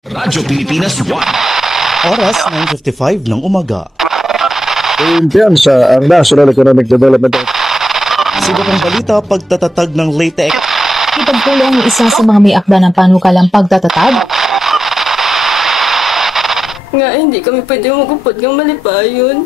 Radyo Pilipinas 1. Oras 9:55 ng umaga. Kumpiyansa ang National Economic Development. Siba pang balita, pagtatatag ng LATEC. Ipagpulong ang isa sa mga may akda ng panukalang pagtatatag. Nga, hindi kami pwede magupod ng malipayon.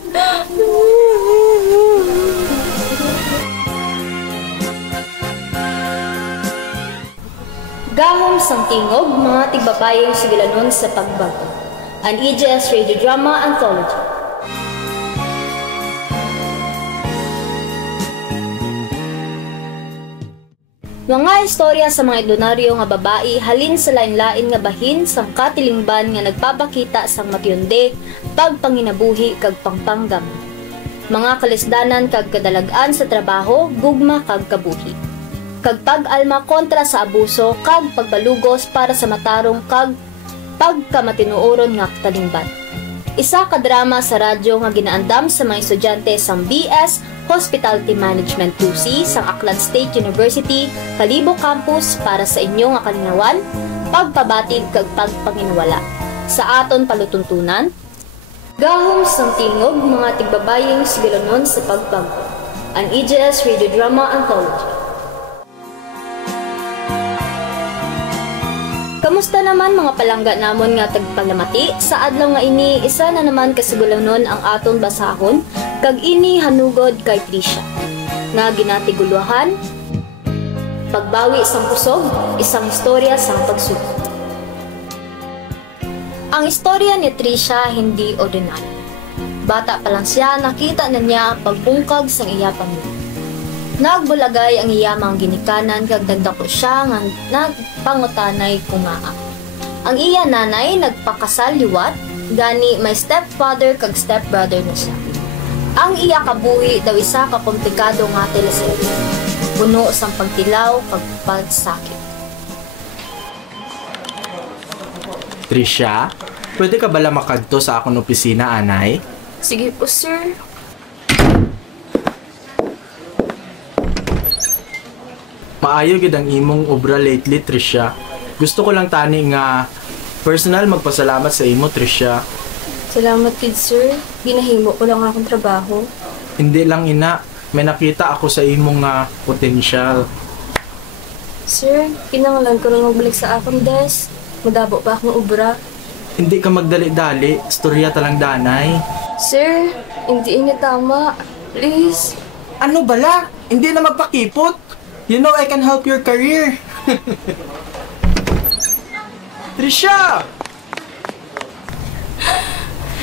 Gahom sang tingog, mga tigbabayong sigilanon sa pagbago. An EJS Radio Drama Anthology. Mga istorya sa mga idonaryo nga babae halin sa lain-lain nga bahin sang katilingban nga nagpapakita sang matiyonde, pagpanginabuhi kag pangpanggam. Mga kalisdanan kag kadalagan sa trabaho, gugma kag kabuhi. Kag pag-alma kontra sa abuso kag pagbalugos para sa matarong kag pagkamatinuoron nga katalingban. Isa ka drama sa radyo nga ginaandam sa mga estudyante sang BS Hospitality Management 2C sang Aklan State University, Kalibo Campus para sa inyo nga kalinawan, pagpabatid kag pagpanginwala. Sa aton palutuntunan, gahom sang tingog, mga tigbabayeng sigilanon sa pagbago. An EJS Radio Drama Anthology. Kamusta naman mga palangga namon nga tagpalamati? Sa adlaw nga ini, isa na naman kasigulanon ang aton basahon, kag ini hanugod kay Trisha. Nga ginatiguluhan, pagbawi sang kusog, isang istorya sang pagsuko. Ang istorya ni Trisha hindi ordinaryo. Bata pa lang siya, nakita na niya pagbungkag sang iya pamilya. Nagbulagay ang iyamang ginikanan kag nagdako siya nga nagpangutanay kungaa. Ang iya nanay nagpakasal liwat, gani may stepfather kag stepbrother na siya. Ang iya kabuhi daw isa ka komplikado nga teleserye. Puno sang pagtilaw kag pagsakit. Trisha, pwede ka bala makadto sa akong opisina, anay? Sige po, sir. Maayo gid ang imong obra lately, Trisha. Gusto ko lang tani nga personal magpasalamat sa imo, Trisha. Salamat, kid, sir. Ginahimo ko lang akong trabaho. Hindi lang ina, may nakita ako sa imong nga potential. Sir, kinanglan ko lang magbalik sa akong desk. Madabo pa akong obra. Hindi ka magdali-dali, storya talang danay. Sir, hindi ini tama. Please. Ano bala? Hindi na magpakipot. You know I can help your career. Trisha!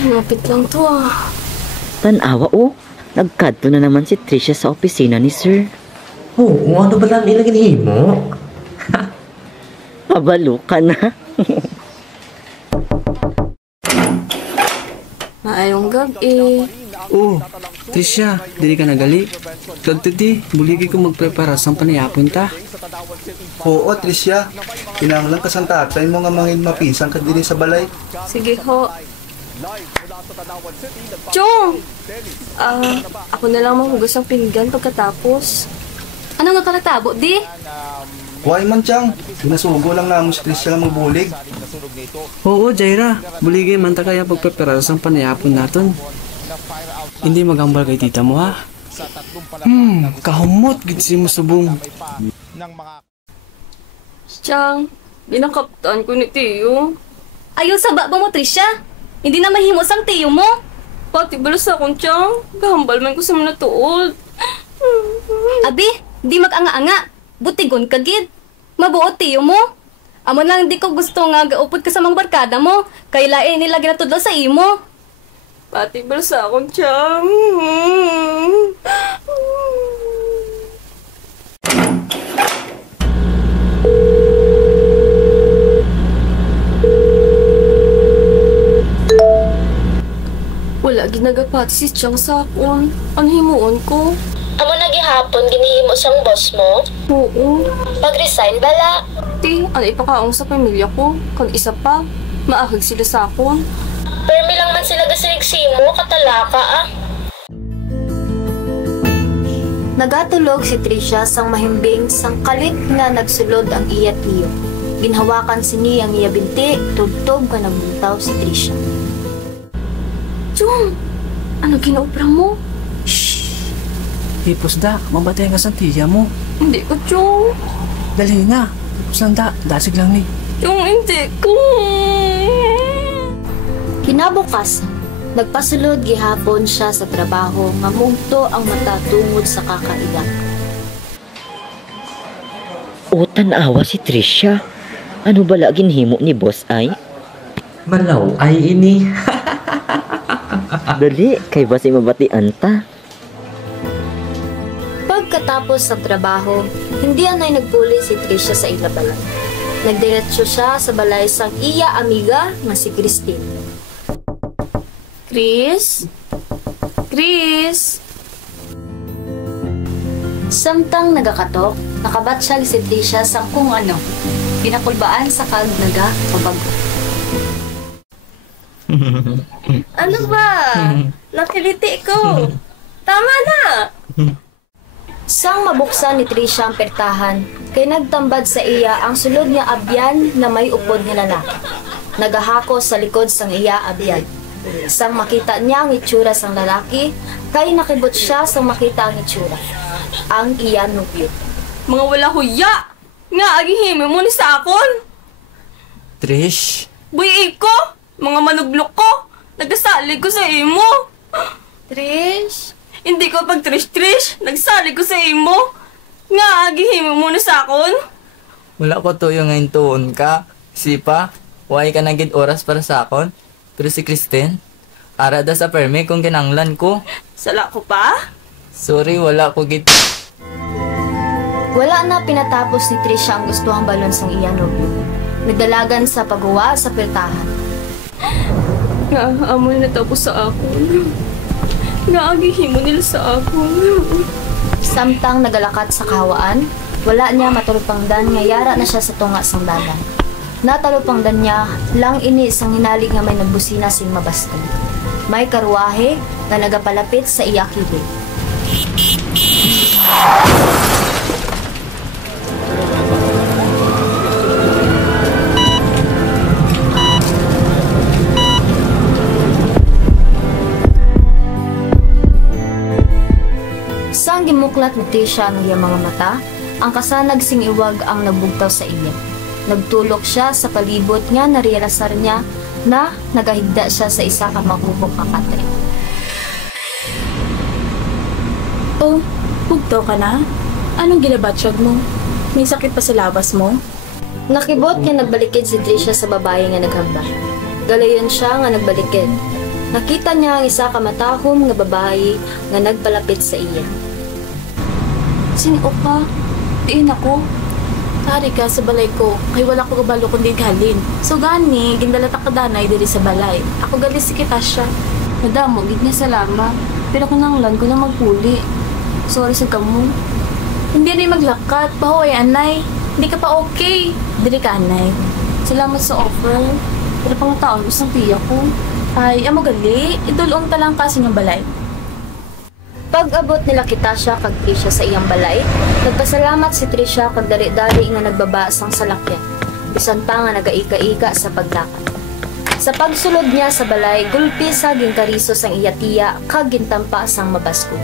Mapit lang to ah. Tanawa nagkadto na naman si Trisha sa opisina ni Sir. Oo, ano ba lang ilang hinihimo? Kabalo ka na. Maayong gabi. Oh, Trisha, dili ka nagali. Kagtati, buligi ko magprepara sang panayapon ta. Oo, Trisha. Kinahanglan ka sang tatay mo nga mangin mapisan ka diri sa balay. Sige ho. Chong! Ako na lang mahugas ang pinggan pagkatapos. Ano nga kalatabo, di? Huwag man, Chang. Pinasugo lang namin si Trisha nga magbulig. Oo, Jaira, buligi man ta kaya pagprepara sang panayapon naton. Hindi magambal kay tita mo ha. Kahumot gid si mo subong. Chang, binakaptan ko ni Tiyo. Ayaw sa ba mo, Trisha? Hindi na mahimo sang tiyo mo? Pati balas akong Chang, gahambal man ko sa mga tuod. Abi, di mag-anga-anga. Butigon ka gid. Mabuot tiyo mo. Amo lang di ko gusto nga gaupod ka sa mga barkada mo. Kay lain nila ginatudlo sa imo. Pati balas akong Chang. Wala ginagapat si Chang sa akon. Ang himuon ko. Amo na gihapon ginihimo sang boss mo? Oo. Pag-resign bala. Ti, ano ipakaong sa pamilya ko? Kag isa pa, maahag sila sa akon. Permi lang man sila gasinigsimo, katalaka ah. Nagatulog si Trisha sang mahimbing sang kalit nga nagsulod ang iya tiyo. Ginhawakan sini ang iya binti, tugtog ka nagbuntaw si Trisha. Chong, ano ginaupra mo? Hipos da, mabatay nga sa tiya mo. Hindi ko, Chong. Dali na. Hipos lang da, dasig lang ni. Chong, hindi ko. Kinabukasan, nagpasulod gihapon siya sa trabaho nga mungto ang mata tungod sa kakaiyak. O tanawa si Trisha. Ano bala ginhimo ni boss ay? Malaw ay ini. Dali, kay basi mabatian ta. Pagkatapos sa trabaho, hindi anay nagpuli si Trisha sa ila balay. Nagdiretso siya sa balay sang iya amiga nga si Christine. Chris? Chris? Samtang nagakatok, nakabatsyag si Trisha sa kung ano, pinakulbaan sa kagnaga pabago. Ano ba? Nakiliti ko. Tama na. Sang mabuksan ni Trisha ang pertahan, kay nagtambad sa iya ang sulod nga abyan na may upod nga lalaki. Nagahako sa likod sang iya abyan. Sang makita niya ang itsura sang lalaki, kay nakibot siya sang makita ang itsura. Ang iya nubyo. Mga wala huya. Nga, agihime mo ni sa akon. Trish, Buyi ko. Mga manuglok ko. Nagsasalig ko sa imo. Trish? Hindi ko pag trish-trish. Nagsalig ko sa imo. Nga, agihime mo ni sa akon. Wala ko tuyo ngayon tuon ka. Sipa, why ka nagid oras para sa akon? Pero si Kristen, ara da sa perme kung kinanglan ko. Sala ko pa? Sorry, wala ko gid. Wala na pinatapos ni Trisha ang gustuhang balon sang iya nobyo. Nagdalagan sa paggawa sa pertahan. Nga, amoy natapos sa akon. Nga, agihimo nila sa akon. Samtang nagalakat sa kawaan, wala niya matulupangdan nga yara na siya sa tunga sang dalan. Natalupangdan niya lang ini sang hinalig nga may nagbusina sing mabaston. May karwahe nga nagapalapit sa iya kilid. Sang gimuklat ni Trisha ang iyang mga mata, ang kasanag sing iwag ang nagbugtaw sa iya. Nagtulok siya sa palibot nga narelasar niya na nagahigda siya sa isa ka makubok nga katre. Oh, bugtaw ka na? Anong ginabatsyag mo? May sakit pa sa labas mo? Nakibot nga nagbalikid si Trisha sa babae nga naghambal. Galayon siya nga nagbalikid. Nakita niya ang isa ka matahom nga babae nga nagpalapit sa iya. Sino ka? Diin ako. Tari ka sa balay ko, kay wala ko kabalo kundi galin. So gani, gindalatak ka danay diri sa balay. Ako galis si kita siya. Madamo, gid nga salamat. Pero kung nanglan ko na magpuli. Sorry sa kamo. Hindi na maglakat, pahoy anay. Hindi ka pa okay. Diri ka anay. Salamat sa offer. Pero pang taon, gusto ng tiya ko. Ay, amo gali, idulong talang kasi ng balay. Pag-abot nila kita siya kag Trisha sa iyang balay, nagpasalamat si Trisha kag dali-dali nga nagbaba sang salakyan. Bisan pa nga nagaika-ika sa paglakat. Sa pagsulod niya sa balay, gulpi sa ginkariso sang iya tiya kag gintampa sang mabasko.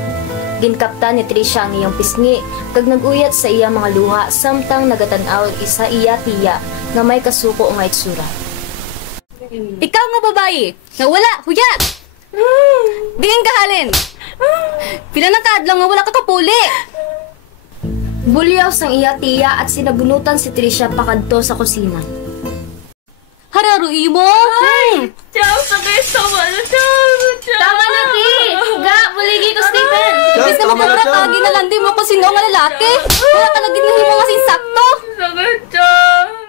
Ginkapta ni Trisha ang iyang pisngi kag naguyat sa iya mga luha samtang nagatan-aw isa iya tiya nga may kasuko nga itsura. Ikaw nga babae, nawala, huya! Diyan ka halin! Pila ng kaadlang nga wala ka kapuli! Bulyaw sang iya tiya at sinabunutan si Trisha pakadto sa kusina. Hararo imo! Ay! Ciao, sakit sa wala! Tama na, Ti! Ga, buligi ko, Stephen! Bis na magpapura ka, ginalandi mo ko sino nga lalaki! Wala ka naging nahimo nga sinsakto! Sakit, Ciao!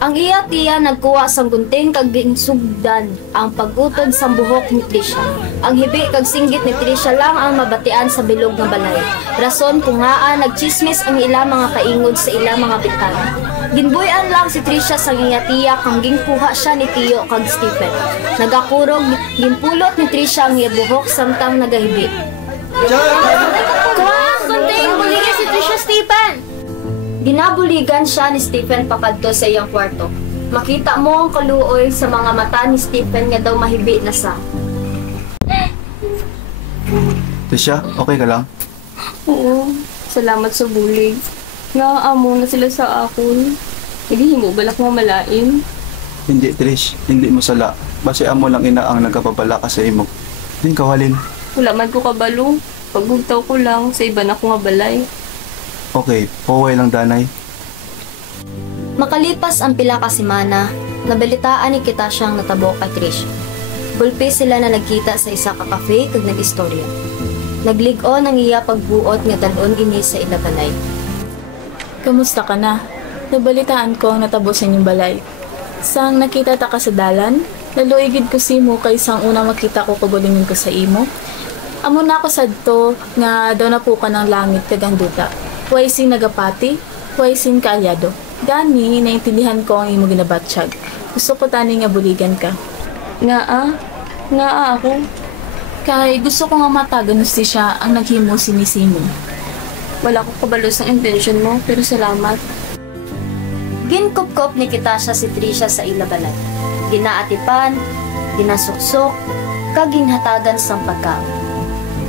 Ang iya tiya nagkuha sang gunting kag ginsugdan ang pagutod sang buhok ni Trisha. Ang hibi kag singgit ni Trisha lang ang mabatian sa bilog nga balay. Rason kung ngaa nagchismis ang ila mga kaingod sa ila mga bintana. Ginbuyan lang si Trisha sang iya tiya kang ginkuha siya ni Tiyo kag Stephen. Nagakurog, ginpulot ni Trisha ang iya buhok samtang nagahibi. Kuha ang gunting! Buligi si Trisha, Stephen! Ginabuligan siya ni Stephen pakadto sa iyang kwarto. Makita mo ang kaluoy sa mga mata ni Stephen nga daw mahibi na sa. Trisha, okay ka lang? Oo, salamat sa bulig. Naaamo na sila sa akon. Hindi mo balak mo malain. Hindi, Trish. Hindi mo sala. Base amo lang ina ang nagkapabala ka sa imog. Din kawalin. Wala man ko kabalo. Pagbugtaw ko lang sa iba na ko nga balay. Okay, paway lang danay. Makalipas ang pila ka semana, nabalitaan ni kita siyang natabo kay Trish. Gulpi sila na nagkita sa isa ka cafe kag nag-istorya. Nagligon ang iya pagbuot nga dalon ini sa ilabanay. Kamusta ka na? Nabalitaan ko ang natabo sa inyong balay. Sang nakita ta ka sa dalan, laluigid ko si mo kay sang una makita ko kagulingin ko sa imo. Amo na ako sadto nga daw na po ka ng langit kagang duta. Way sing nagapati, way sing kaalyado. Gani, naintindihan ko ang imo ginabatsyag. Gusto ko tani nga buligan ka. Nga ako. Kay gusto ko nga matagan si siya ang naghimo sinisimo. Wala ko kabalos ng intention mo, pero salamat. Ginkop-kop ni kita siya si Trisha sa ilabalay. Ginaatipan, ginasuksok, kaginhatagan sang pagkaon.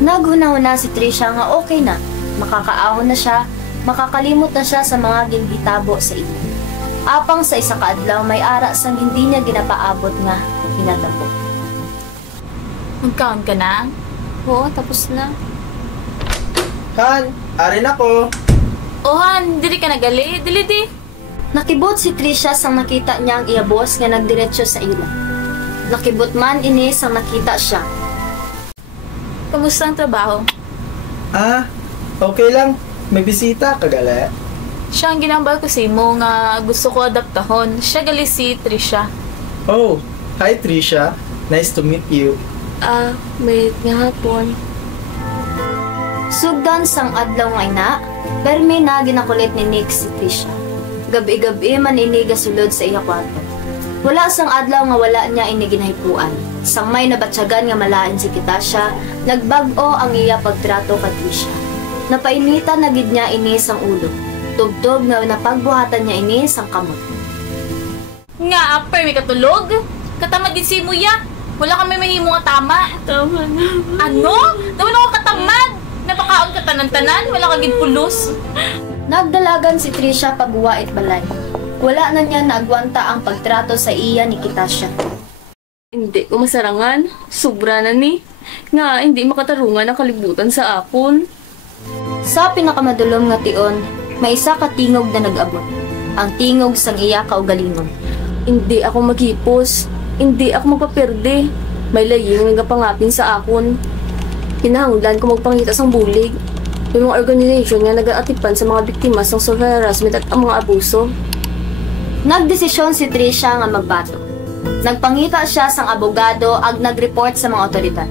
Naghuna-huna si Trisha nga okay na, makakaahon na siya, makakalimot na siya sa mga ginhitabo sa imo. Apang sa isa ka adlaw may ara sang hindi niya ginapaabot nga hinatabo. Magkaon ka na? Oo, tapos na. Han, arin ako. Han, dili ka nagali, dili di. Nakibot si Trisha sang nakita niya ang iya boss nga nagdiretso sa ila. Nakibot man ini sang nakita siya. Kamusta ang trabaho? Okay lang. May bisita, kagala. Siya ang ginambal ko sa imo nga gusto ko adaptahon. Siya gali si Trisha. Oh, hi Trisha. Nice to meet you. Wait nga hapon. Sugdan sang adlaw nga ina, permi na ginakulit ni Nick si Trisha. Gabi-gabi man ini gasulod sa iya kwarto. Wala sang adlaw nga wala niya ini ginahipuan. Sang may nabatyagan nga malain si Kitasha, nagbag-o ang iya pagtrato kay Trisha. Napainita na gid niya ini sang ulo. Tugtog nga napagbuhatan niya ini sang kamot. Nga, apay may katulog? Katamad din si Muya. Wala kami mahimo nga tama. Tama na. Ano? Naman ako katamad. Napakaon ka tanan-tanan. Wala kagid pulos. Nagdalagan si Trisha pagwait balay. Wala na niya naagwanta ang pagtrato sa iya ni Kitasha. Hindi ko masarangan. Sobra na ni. Nga, hindi makatarungan ang kalibutan sa akon. Sa pinakamadulom nga tion, may isa ka tingog na nag-abot. Ang tingog sang iya kaugalingon. Hindi ako maghipos. Hindi ako magpaperde. May laying nga pangapin sa akon. Kinahanglan ko magpangita sang bulig. Yung mga organization nga nag-aatipan sa mga biktima ng sexual harassment at ang mga abuso. Nagdesisyon si Trisha nga magbato. Nagpangita siya sang abogado ag nag-report sa mga otoridad.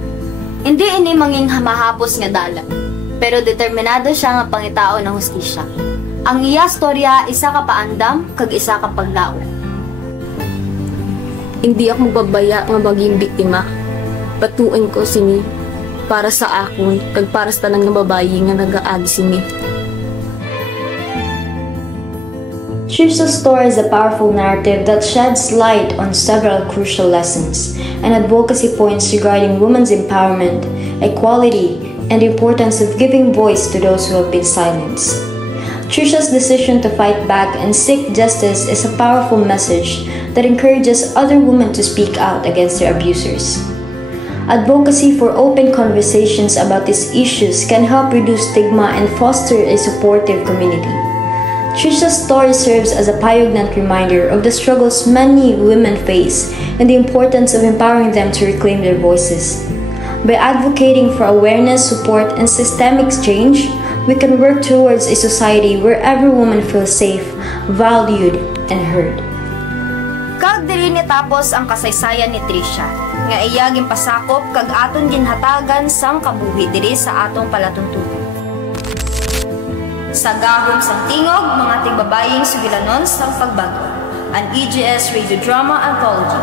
Hindi ini manging mahapos nga dala, pero determinado siya nga pangitao ng hustisya. Ang iya storya isa ka paandam kag isa ka paglao. Hindi ako magbabaya nga maging biktima. Patuin ko sini para sa akon kag para sa tanang nga babayi nga nagaagi sini. Trisha's story is a powerful narrative that sheds light on several crucial lessons and advocacy points regarding women's empowerment, equality, and the importance of giving voice to those who have been silenced. Trisha's decision to fight back and seek justice is a powerful message that encourages other women to speak out against their abusers. Advocacy for open conversations about these issues can help reduce stigma and foster a supportive community. Trisha's story serves as a poignant reminder of the struggles many women face and the importance of empowering them to reclaim their voices. By advocating for awareness, support, and systemic change, we can work towards a society where every woman feels safe, valued, and heard. Kag diri ni tapos ang kasaysayan ni Trisha, nga iya ginpasakop kag aton ginhatagan sang kabuhi diri sa atong palatuntunan. Sa gahom sang tingog, mga tigbabaying sugilanon sang pagbago, an EGS Radio Drama Anthology.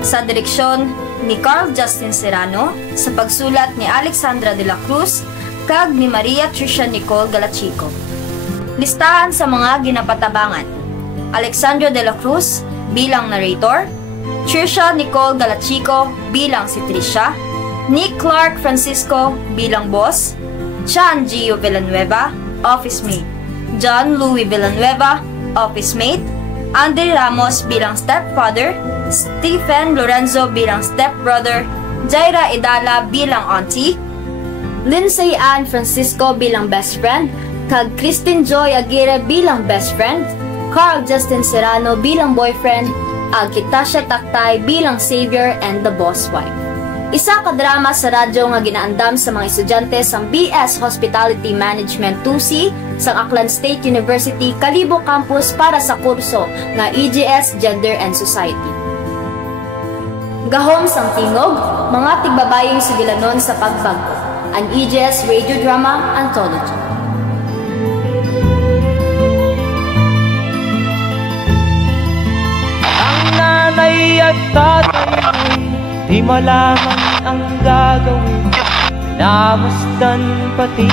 Sa direksyon ni Carl Justin Serrano, sa pagsulat ni Alexandra de la Cruz, kag ni Maria Tricia Nicole Galachico. Listahan sa mga ginapatabangan: Alexandra de la Cruz bilang narrator, Trisha Nicole Galachico bilang si Trisha, Nick Clark Francisco bilang boss, John Gio Villanueva, office mate, John Louis Villanueva, office mate, Andy Ramos bilang stepfather, Stephen Lorenzo bilang stepbrother, Jaira Idala bilang auntie, Lindsay Ann Francisco bilang best friend, kag Christine Joy Aguirre bilang best friend, Carl Justin Serrano bilang boyfriend, ag Kitasha Taktay bilang savior and the boss wife. Isa ka drama sa radyo nga ginaandam sa mga estudyante sa BS Hospitality Management 2C sa Aklan State University, Kalibo Campus para sa kurso nga EGS Gender and Society. Gahom sang tingog, mga tigbabayong sigilanon sa pagbago, an EGS Radio Drama Anthology. Nanay at tatay di malaman ang gagawin, namasdan pati